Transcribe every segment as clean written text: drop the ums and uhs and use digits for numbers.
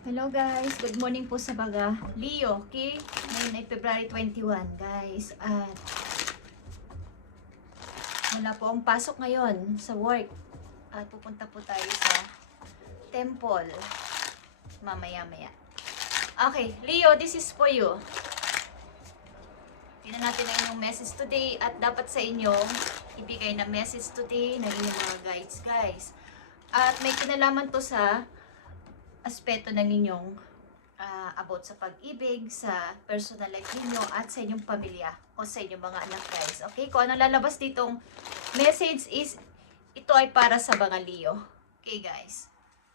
Hello guys, good morning po sa baga. Leo, okay? Ngayon ay February 21 guys. At wala po ang pasok ngayon sa work. At pupunta po tayo sa temple. Mamaya-maya. Okay, Leo, this is for you. Tingnan natin ang inyong message today. At dapat sa inyong ibigay na message today ng inyong mga guides guys. At may kinalaman to sa aspeto ng inyong about sa pag-ibig, sa personal life ninyo at sa inyong pamilya o sa inyong mga anak guys. Okay? Kung anong lalabas ditong message is ito ay para sa mga Leo. Okay guys?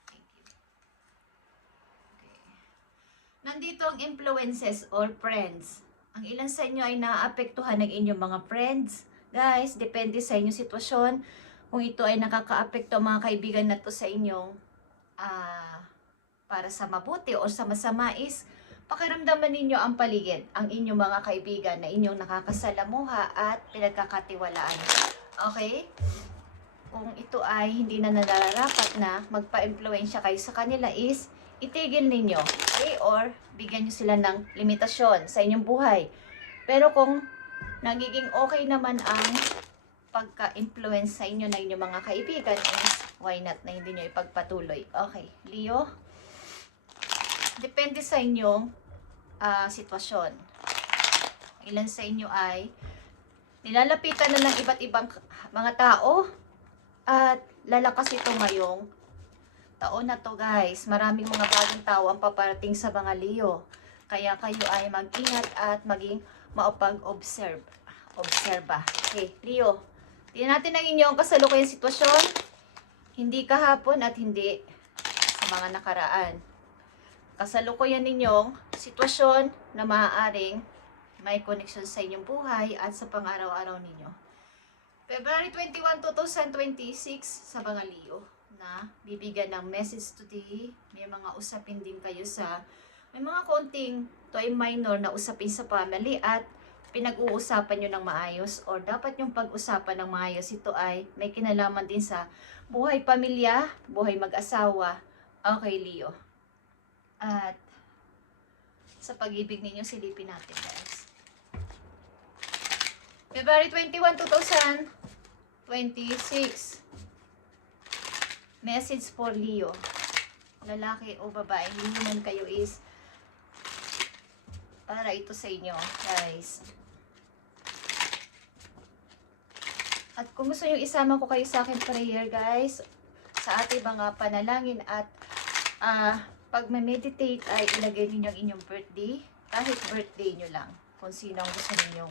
Thank you. Okay. Nandito ang influences or friends. Ang ilan sa inyo ay naaapektuhan ng inyong mga friends. Guys, depende sa inyong sitwasyon. Kung ito ay nakakaapekto mga kaibigan na to sa inyong para sa mabuti o sa masama is pakiramdaman ninyo ang paligid, ang inyong mga kaibigan na inyong nakakasalamuha at pinagkakatiwalaan. Okay? Kung ito ay hindi na nararapat na magpa-impluensya kayo sa kanila is itigil ninyo. Okay? Or bigyan nyo sila ng limitasyon sa inyong buhay. Pero kung nagiging okay naman ang pagka-influence sa inyo na inyong mga kaibigan is why not na hindi nyo ipagpatuloy. Okay, Leo? Depende sa inyong sitwasyon. Ilan sa inyo ay nilalapitan na ng iba't ibang mga tao at lalakas ito ngayong taon na to guys. Maraming mga bagong tao ang paparating sa mga Leo. Kaya kayo ay mag-ingat at maging maupag-observe. Obserba. Okay, Leo. Tingnan natin ang inyong kasalukuyang sitwasyon. Hindi kahapon at hindi sa mga nakaraan. Kasalukuyan ninyong sitwasyon na maaaring may connection sa inyong buhay at sa pang-araw-araw ninyo. February 21, 2026 sa mga Leo na bibigyan ng message today. May mga usapin din kayo may mga konting to ay minor na usapin sa family at pinag-uusapan nyo ng maayos or dapat yung pag-usapan ng maayos. Ito ay may kinalaman din sa buhay pamilya, buhay mag-asawa. Okay, Leo. At sa pag-ibig ninyo, silipin natin guys. February 21, 2026. Message for Leo. Lalaki o babae, hindi man kayo is para ito sa inyo guys. At kung gusto nyo isama ko kayo sa akin prayer guys, sa ating mga panalangin at pag meditate ay ilagay ninyo ang inyong birthday, kahit birthday nyo lang, kung sino ang gusto ninyo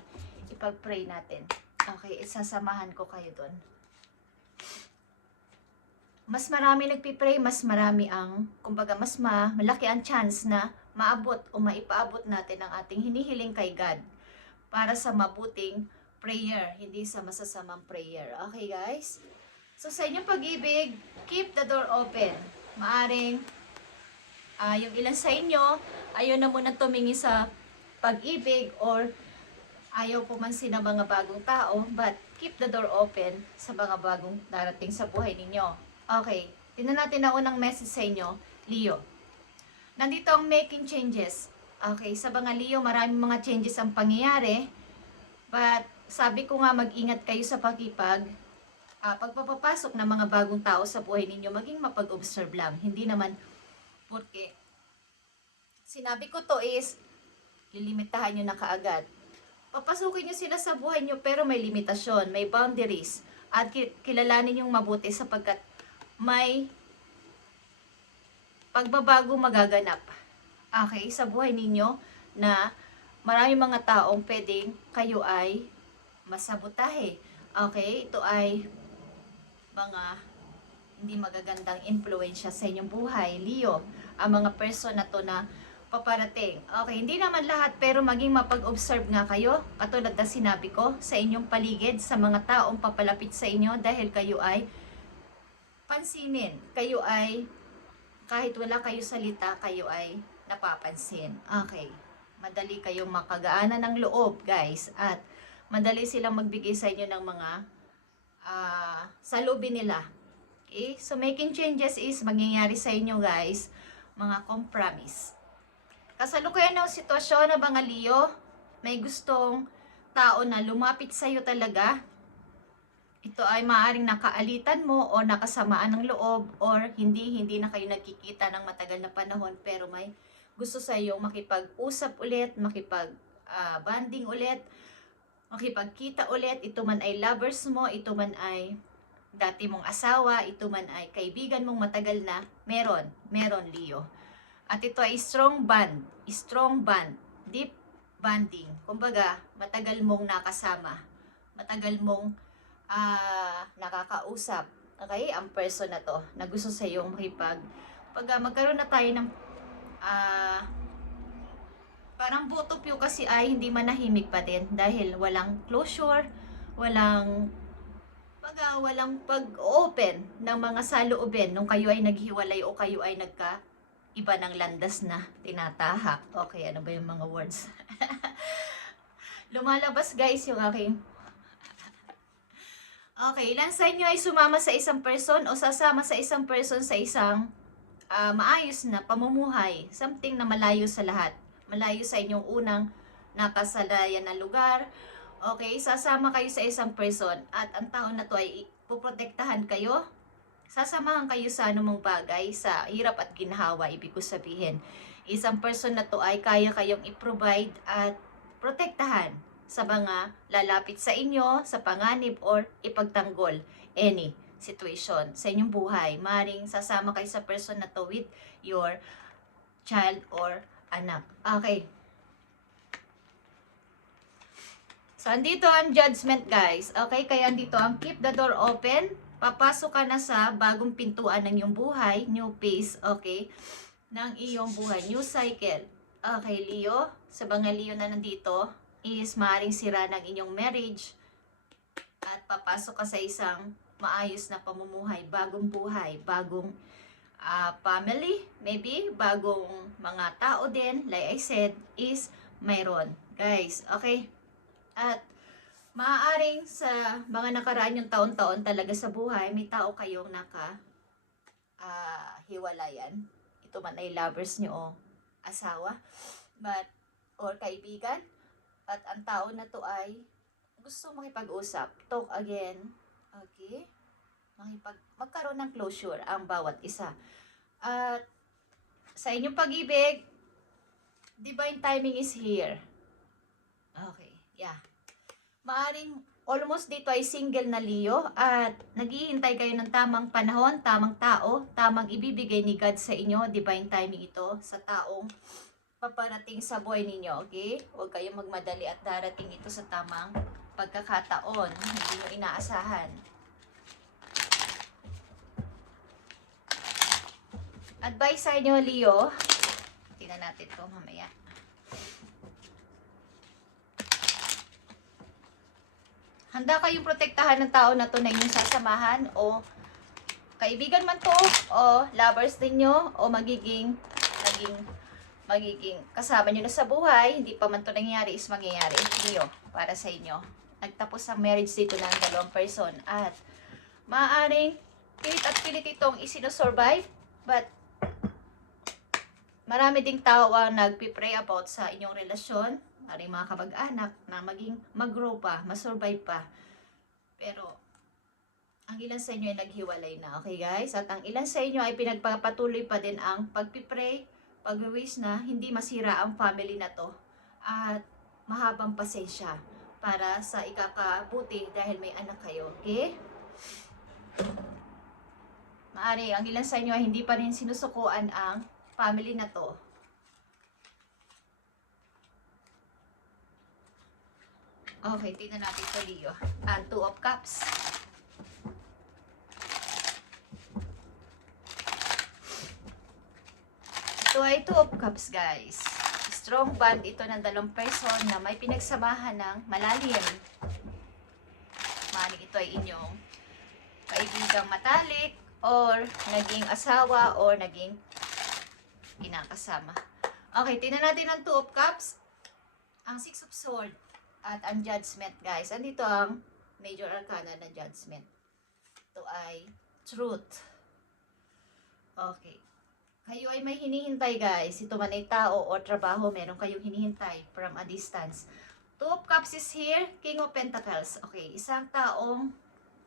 ipag-pray natin. Okay, isasamahan ko kayo doon. Mas marami nagpipray, mas marami ang, kumbaga mas malaki ang chance na maabot o maipaabot natin ang ating hinihiling kay God para sa mabuting prayer, hindi sa masasamang prayer. Okay guys? So sa inyong pag-ibig, keep the door open. Maaring yung ilan sa inyo, ayaw na muna tumingin sa pag-ibig or ayaw pumansin ng mga bagong tao, but keep the door open sa mga bagong darating sa buhay ninyo. Okay, tingnan natin ang unang message sa inyo, Leo. Nandito ang making changes. Okay, sa mga Leo, maraming mga changes ang pangyayari, but sabi ko nga mag-ingat kayo sa pagpapapasok ng mga bagong tao sa buhay ninyo, maging mapag-observe lang. Hindi naman porque sinabi ko to is lilimitahan nyo na kaagad. Papasukin nyo sila sa buhay nyo pero may limitasyon, may boundaries at kilalanin yung mabuti sapagkat may pagbabago magaganap. Okay, sa buhay ninyo na maraming mga taong pwedeng kayo ay masabotahe. Okay, ito ay mga hindi magagandang impluensya sa inyong buhay, Leo. Ang mga person na to na paparating. Okay, hindi naman lahat pero maging mapag-observe nga kayo. Katulad na sinabi ko sa inyong paligid, sa mga taong papalapit sa inyo dahil kayo ay pansinin. Kayo ay, kahit wala kayo salita, kayo ay napapansin. Okay, madali kayong makagaanan ng loob, guys. At madali silang magbigay sa inyo ng mga salubin nila. Okay? So, making changes is mangyayari sa inyo, guys. mga compromise. Kasalukuyan ng sitwasyon na mga Leo, may gustong tao na lumapit sa iyo talaga. Ito ay maaaring nakaalitan mo o nakasamaan ng loob or hindi na kayo nagkikita ng matagal na panahon pero may gusto sa iyo makipag-usap ulit, banding ulit, makipagkita ulit. Ito man ay lovers mo, ito man ay dati mong asawa, ito man ay kaibigan mong matagal na, meron Leo. At ito ay strong bond, deep bonding. Kumbaga, matagal mong nakasama, matagal mong nakakausap. Okay, ang person na to na gusto sa iyo magkaroon na tayo ng parang both of you kasi ay hindi manahimik pa din dahil walang closure, walang pag-open ng mga saloobin nung kayo ay naghiwalay o kayo ay iba ng landas na tinatahak. Okay, ano ba yung mga words? Lumalabas guys yung aking... Okay, ilan sa inyo ay sumama sa isang person o sasama sa isang person sa isang maayos na pamumuhay? Something na malayo sa lahat. Malayo sa inyong unang nakasalayan na lugar. Okay, sasama kayo sa isang person at ang tao na to ay puprotektahan kayo. Sasamahan kayo sa anumang bagay, sa hirap at ginhawa. Ibig ko sabihin, isang person na to ay kaya kayong i-provide at protektahan sa mga lalapit sa inyo, sa panganib or ipagtanggol any situation sa inyong buhay. Maring sasama kayo sa person na to with your child or anak. Okay. So, andito ang judgment guys. Okay, kaya andito ang keep the door open. Papasok ka na sa bagong pintuan ng iyong buhay, new phase, okay, ng iyong buhay, new cycle. Okay, Leo, sa mga Leo na nandito, is maaaring sira ng inyong marriage at papasok ka sa isang maayos na pamumuhay, bagong buhay, bagong family, maybe, bagong mga tao din, like I said, is mayroon. Guys, okay? At maaaring sa mga nakaraan yung taon-taon talaga sa buhay, may tao kayong hiwalayan. Ito man ay lovers nyo o asawa, or kaibigan. At ang tao na to ay gusto makipag-usap, talk again, okay? Magkaroon ng closure ang bawat isa. At sa inyong pag-ibig, divine timing is here. Okay, yeah. Maaring almost dito ay single na Leo at naghihintay kayo ng tamang panahon, tamang tao, tamang ibibigay ni God sa inyo. Divine timing ito sa taong paparating sa buhay ninyo, okay? Huwag kayong magmadali at darating ito sa tamang pagkakataon. Hindi nyo inaasahan. Advice sa inyo, Leo. Tingnan natin ito mamaya. Handa kayong protektahan ng tao na to na inyong sasamahan o kaibigan man to o lovers din nyo o magiging kasama nyo na sa buhay, hindi pa man to nangyayari, is mangyayari. Leo, para sa inyo. Nagtapos ang marriage dito ng dalawang person at maaaring pilit itong isinusurvive, but marami ding tao ang nagpipray about sa inyong relasyon, maaaring mga kamag-anak na maging mag-grow pa, masurvive pa. Pero ang ilan sa inyo ay naghiwalay na, okay guys? At ang ilan sa inyo ay pinagpapatuloy pa din ang pagpipray, pag-wish na hindi masira ang family na to at mahabang pasensya para sa ikakabuti dahil may anak kayo, okay? Maari, ang ilan sa inyo ay hindi pa rin sinusukuan ang family na to. Okay, tingnan natin ito, Leo. And 2 of Cups. Ito ay 2 of Cups, guys. Strong bond ito ng dalawang person na may pinagsamahan ng malalim. Maaaring ito ay inyong kaibigang matalik or naging asawa or naging kinakasama. Okay, tingnan natin ang 2 of Cups. Ang 6 of Swords at ang Judgment, guys. Andito ang Major Arcana na Judgment. Ito ay Truth. Okay. Kayo ay may hinihintay guys. Ito man ay tao o trabaho, meron kayong hinihintay from a distance. Two of Cups is here, King of Pentacles. Okay, isang taong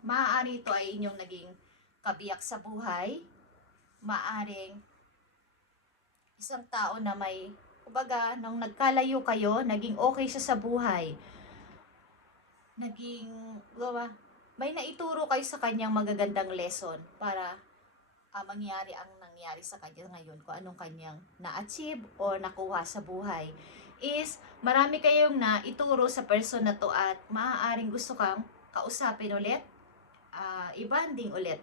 maaari ito ay inyong naging kabiyak sa buhay. Maaring isang tao na may, kumbaga, nung nagkalayo kayo, naging okay siya sa buhay. Naging, may naituro kayo sa kanyang magagandang lesson para mangyari ang nangyari sa kanya ngayon, kung anong kanyang na-achieve o nakuha sa buhay. Is, marami kayong naituro sa person na to at maaaring gusto kang kausapin ulit, i-bonding ulit.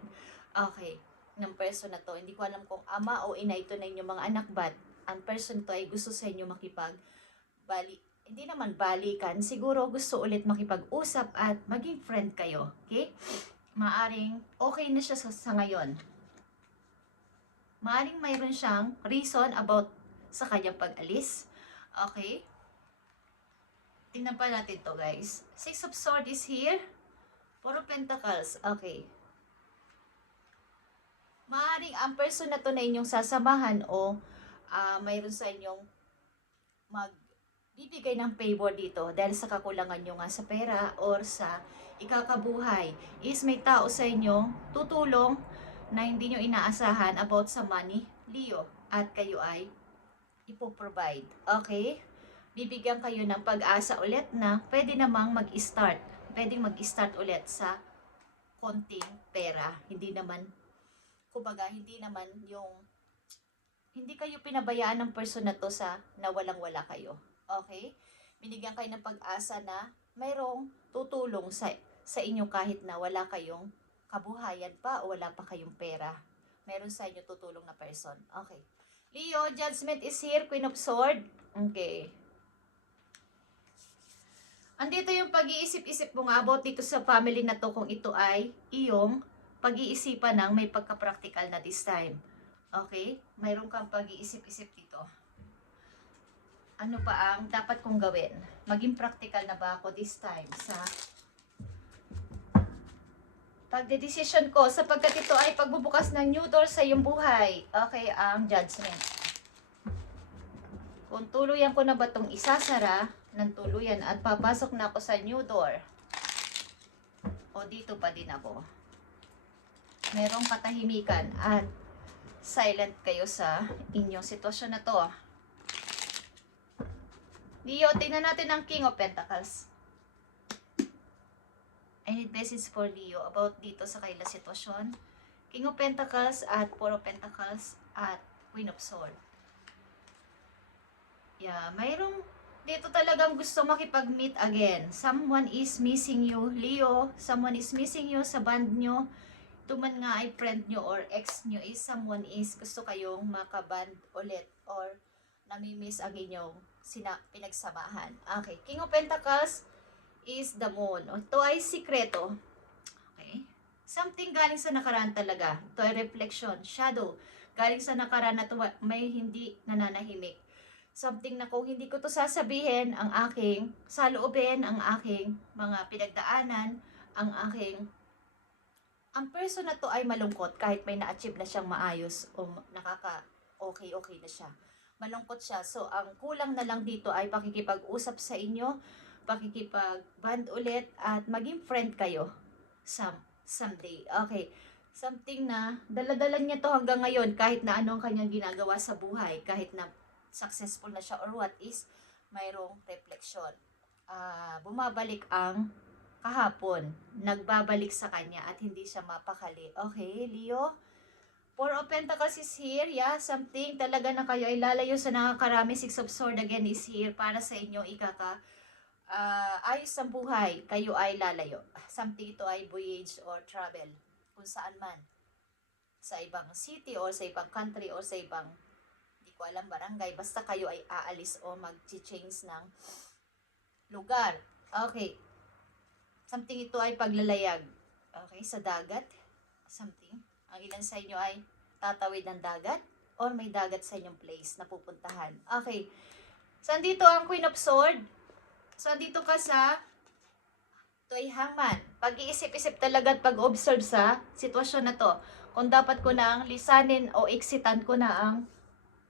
Okay, ng person na to. Hindi ko alam kung ama o ina ito na inyong mga anak, but ang person to ay gusto sa inyo hindi naman balikan, siguro gusto ulit makipag-usap at maging friend kayo. Okay? Maaring okay na siya sa ngayon. Maaring mayroon siyang reason about sa kanyang pag-alis. Okay? Tingnan pa natin to guys. Six of Swords is here. Four of Pentacles. Okay. Maaring ang person na to na inyong sasamahan o mayroon sa inyong bibigay ng favor dito dahil sa kakulangan nyo nga sa pera or sa ikakabuhay is may tao sa inyo tutulong na hindi nyo inaasahan about sa money, Leo, at kayo ay ipoprovide. Okay? Bibigyan kayo ng pag-asa ulit na pwede namang mag-start. Pwedeng mag-start ulit sa konting pera. Hindi naman, kumbaga, hindi kayo pinabayaan ng person na to sa nawalang-wala kayo. Okay? Binigyan kayo ng pag-asa na mayroong tutulong sa inyo kahit na wala kayong kabuhayan pa o wala pa kayong pera. Meron sa inyo tutulong na person. Okay. Leo, Judgment is here, Queen of Swords. Okay. Andito yung pag-iisip-isip mo nga about dito sa family na to kung ito ay iyong pag-iisipan ng may pagka-practical na this time. Okay? Mayroon kang pag-iisip-isip dito. Ano pa ang dapat kong gawin? Maging practical na ba ako this time sa pagdedesisyon ko sapagkat ito ay pagbubukas ng new door sa iyong buhay. Okay, ang Judgment. Kung tuluyan ko na ba itong isasara ng tuluyan at papasok na ako sa new door o dito pa din ako. Merong katahimikan at silent kayo sa inyong sitwasyon na to. Leo, tingnan natin ang King of Pentacles. I need message for Leo about dito sa kailang sitwasyon. King of Pentacles at Four of Pentacles at Queen of Swords. Yeah, mayroong dito talagang gusto makipag-meet again. Someone is missing you, Leo. Someone is missing you sa band nyo. Ito man nga ay friend nyo or ex nyo is someone is gusto kayong makaband ulit or namimiss ang inyong pinagsamahan. Okay, King of Pentacles is the Moon. Ito ay sikreto. Okay? Something galing sa nakaraan talaga. Ito ay reflection, shadow. Galing sa nakaraan na may hindi nananahimik. Something na kung hindi ko to sasabihin, ang aking saloobin, ang aking mga pinagdaanan, ang person na to ay malungkot kahit may na-achieve na siyang maayos o okay na siya. Malungkot siya. So, ang kulang na lang dito ay pakikipag-usap sa inyo, pakikipag-band ulit, at maging friend kayo someday. Okay. Something na dala-dala niya to hanggang ngayon kahit na anong kanyang ginagawa sa buhay, kahit na successful na siya or what is, mayroong reflection. Bumabalik ang kahapon. Nagbabalik sa kanya at hindi siya mapakali. Okay, Leo? Four of Pentacles is here. Yeah, something talaga na kayo ay lalayo sa nakakarami. Six of Swords again is here para sa inyo ayos ang buhay. Kayo ay lalayo. Something ito ay voyage or travel. Kung saan man. Sa ibang city or sa ibang country or sa ibang, hindi ko alam, barangay. Basta kayo ay aalis o mag-change ng lugar. Okay. Something ito ay paglalayag. Okay, sa dagat. Something. Ang ilan sa inyo ay tatawid ng dagat or may dagat sa inyong place na pupuntahan. Okay. So, andito ang Queen of Swords. So, andito ka sa ito ay Hangman. Pag-iisip-isip talaga at pag-observe sa sitwasyon na to. kung dapat ko nang lisanin o exitan ko na ang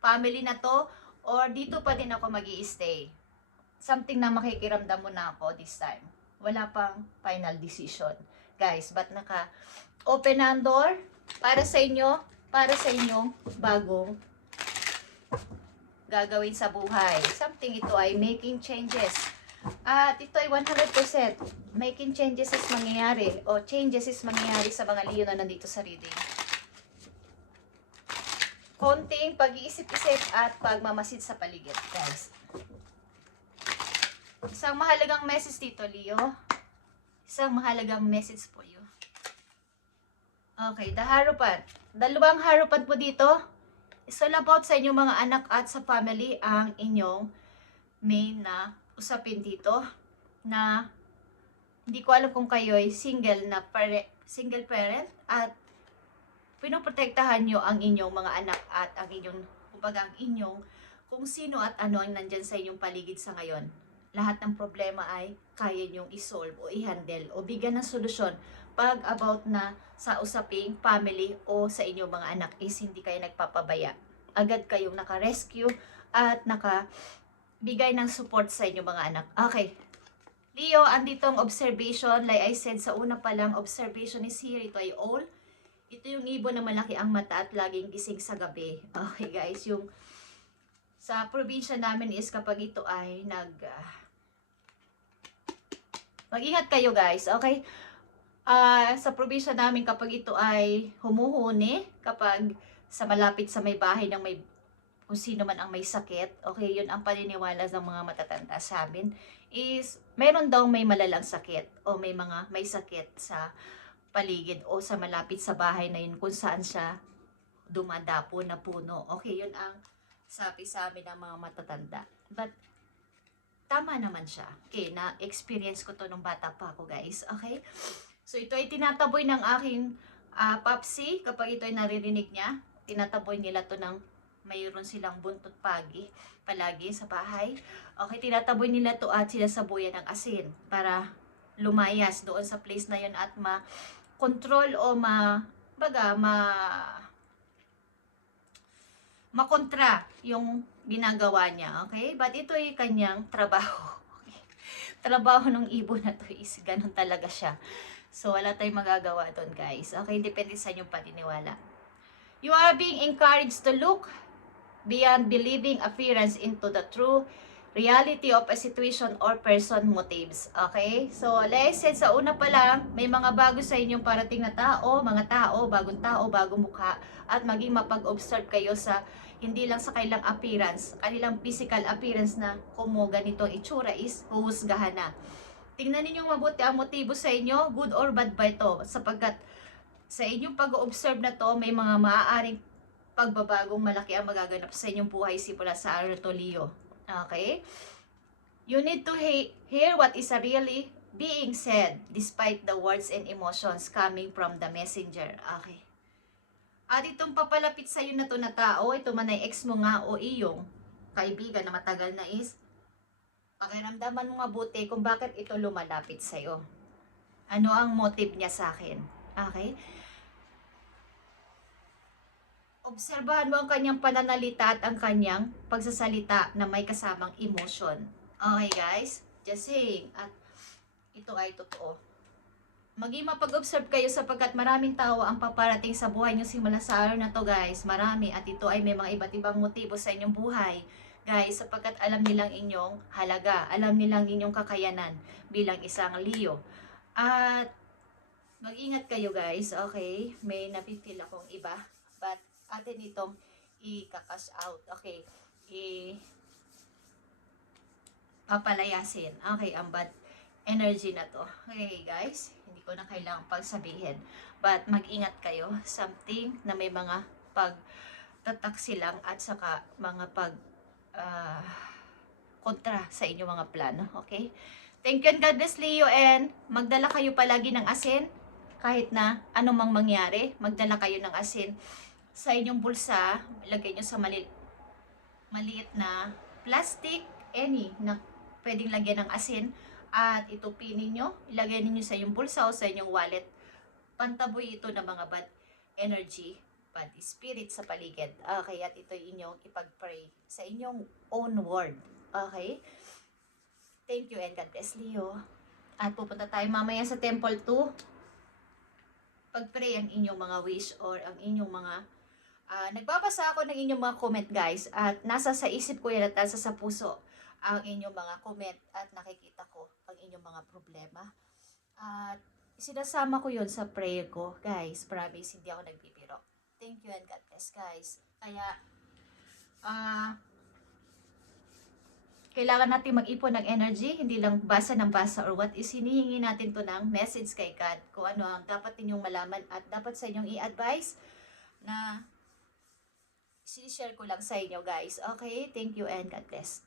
family na to, or dito pa din ako mag-i-stay. Something na makikiramdam mo na ako this time. Wala pang final decision. Guys, but naka-open na ang door para sa inyo, para sa inyong bagong gagawin sa buhay. Something ito ay making changes. At ito ay 100% making changes is mangyayari o changes is mangyayari sa mga Leo na nandito sa reading. Konting pag-iisip-isip at pagmamasid sa paligid, guys. Isang mahalagang message dito, Leo. Isang mahalagang message for you. Okay, the Hierophant. Dalawang Hierophant po dito. It's all about sa inyong mga anak at sa family ang inyong main na usapin dito. Na hindi ko alam kung kayo ay single parent at pinoprotektahan nyo ang inyong mga anak at ang inyong, kumbaga ang inyong kung sino at ano ang nandyan sa inyong paligid sa ngayon. Lahat ng problema ay kaya nyong isolve o i-handle o bigyan ng solusyon pag about na sa usaping family o sa inyong mga anak is hindi kayo nagpapabaya. Agad kayong naka-rescue at naka-bigay ng support sa inyong mga anak. Okay. Leo, andito ang observation. Like I said, sa una pa lang, observation is here. Ito ay all. Ito yung ibon na malaki ang mata at laging gising sa gabi. Okay guys, yung sa probinsya namin is kapag ito ay mag-ingat kayo guys, okay? Sa probinsya namin kapag ito ay humuhuni, kapag sa malapit sa may bahay ng may kung sino man ang may sakit, okay, yun ang paniniwala ng mga matatanda sa amin, is meron daw may malalang sakit o may sakit sa paligid o sa malapit sa bahay na yun kung saan siya dumadapo na puno. Okay, yun ang sabi sa amin ng mga matatanda. But tama naman siya. Okay, na-experience ko to nung bata pa ako guys. Okay? So ito ay tinataboy ng aking papsi. Kapag ito ay naririnig niya, tinataboy nila to ng mayroon silang buntot palagi sa bahay. Okay, tinataboy nila to at sinasabuyan ng asin para lumayas doon sa place na yun at ma-control o makontra yung ginagawa niya, okay? But ito ay kanyang trabaho. Okay? Trabaho ng ibon na to is ganun talaga siya. So, wala tayong magagawa doon, guys. Okay, depende sa inyong paniniwala. You are being encouraged to look beyond believing appearance into the true reality of a situation or person motives. Okay? So, like I said, sa una pa lang, may mga bago sa inyong parating na tao, mga tao, bagong mukha, at maging mapag-observe kayo sa hindi lang sa kanilang appearance, kanilang physical appearance na kung ganito itsura is huhusgahan na. Tingnan ninyong mabuti ang motibo sa inyo, good or bad ba ito, sapagkat sa inyong pag-observe na to, may mga maaaring pagbabagong malaki ang magaganap sa inyong buhay simula sa araw to, Leo. Okay? You need to hear what is really being said despite the words and emotions coming from the messenger. Okay. At itong papalapit sa iyo na to na tao, ito man ay ex mo nga o iyong kaibigan na matagal na is, pakiramdaman mo mabuti kung bakit ito lumalapit sa iyo. Ano ang motive niya sa akin? Okay? Obserbahan mo ang kanyang pananalita at ang kanyang pagsasalita na may kasamang emotion. Okay guys? Just saying. At ito ay totoo. Maging mapag-observe kayo sapagkat maraming tao ang paparating sa buhay nyo simula sa araw na to guys. Marami. At ito ay may mga iba't ibang motibo sa inyong buhay. Guys, sapagkat alam nilang inyong halaga. Alam nilang inyong kakayanan bilang isang Leo. At mag-ingat kayo guys. Okay? May napipil akong iba. But atin itong i-cash out. Okay. Papalayasin. Okay, ang bad energy na to. Okay guys, hindi ko na kailangang pagsabihin. But mag-ingat kayo. Something na may mga pagtatak lang at saka mga kontra sa inyong mga plano. Okay? Thank you and God bless Leo, and magdala kayo palagi ng asin kahit na anumang mangyari. Magdala kayo ng asin sa inyong bulsa. Ilagay nyo sa maliit na plastic, any na pwedeng lagyan ng asin. At itupinin nyo, ilagay ninyo sa inyong bulsa o sa inyong wallet. Pantaboy ito ng mga bad energy, bad spirit sa paligid. Okay, at ito inyong ipag-pray sa inyong own word. Okay? Thank you and God bless, Leo. At pupunta tayo mamaya sa temple 2. Pag-pray ang inyong mga wish or ang inyong mga nagbabasa ako ng inyong mga comment, guys, at nasa sa isip ko yan at nasa sa puso ang inyong mga comment at nakikita ko ang inyong mga problema. At sinasama ko yon sa prayer ko, guys. Promise, hindi ako nagbibiro. Thank you and God bless, guys. Kaya, kailangan natin mag-ipon ng energy, hindi lang basa ng basa or what is hinihingi natin to ng message kay God. Kung ano ang dapat ninyong malaman at dapat sa inyong i-advise na sinishare ko lang sa inyo, guys. Okay? Thank you and God bless.